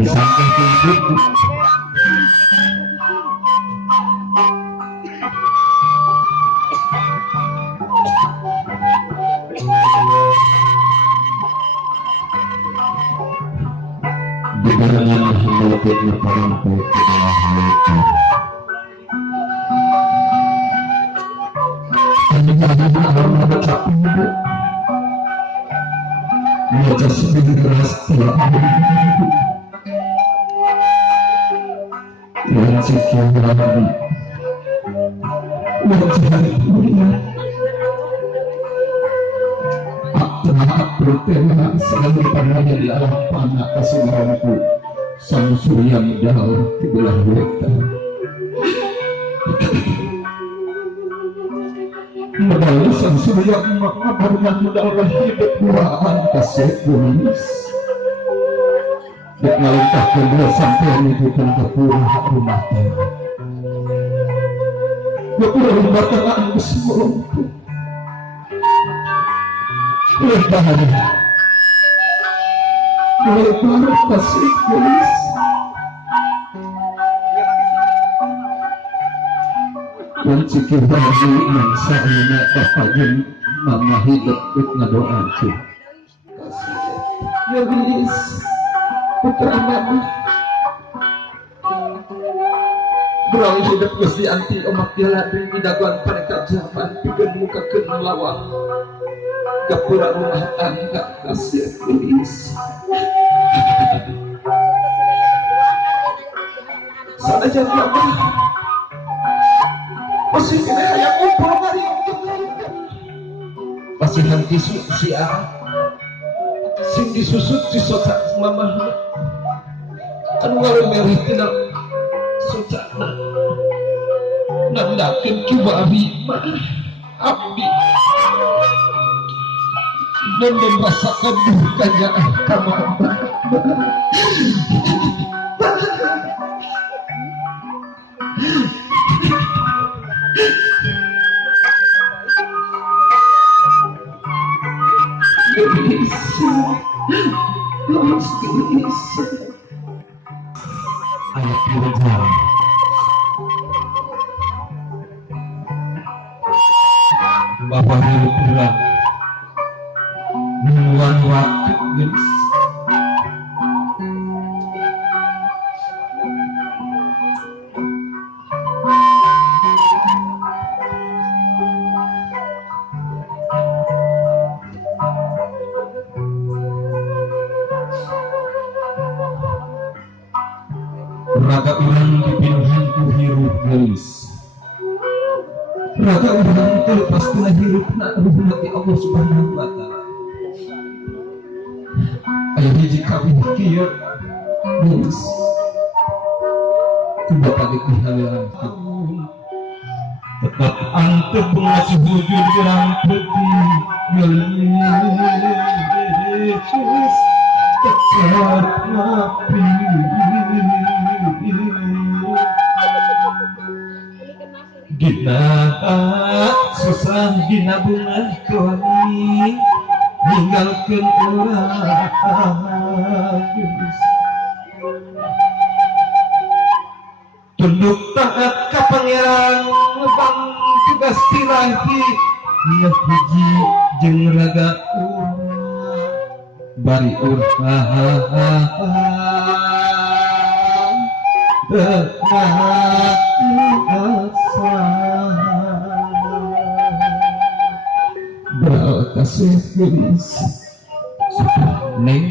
disangkang hidup di dalam hidupnya perempuan itu dia sendiri pasti yang sekian lagi wajah dunia bertema selalu padanya di alam panah kasihanku sang surya medal di belah wetan medal sang surya mengabarkan medal hidup buaan kasih kunis dan ngalungkah kedua sampai menunjukkan kepulauan rumah tangga kepulauan rumah tangga sebelumku lebar kasih kunis dan cikir bagi yang saya dapat mama hidup ngadoaku ya bis putra mama beralih hidup Gusti anti omak dialah di daguan pada zaman pikan muka kena lawang gapura rumah tangga kasih kunis sana jadi apa masih kena kayak kumpul hari masih nanti siang sing disusut si soca mama kan walau merih tidak soca nandakin kibari abdi dan merasakan dukanya kamar ayat berjalan bahwa hidup pulang menuan waktu guys raga urang dipinduhan ku hirup gelis raga urang terlepas tina hirup na ruhna ti Allah subhanahu wa ta'ala aya hiji kawin kieu gelis kudu pagi dihalang tetap antep ngasih bujur gerang peti gelis tetap ngapi gina susah gina bunga koni ninggalkan orang tunduk taat ka pangeran ngebang tugas tirahi ngehiji jeung raga urang bari urang kasih gelis neng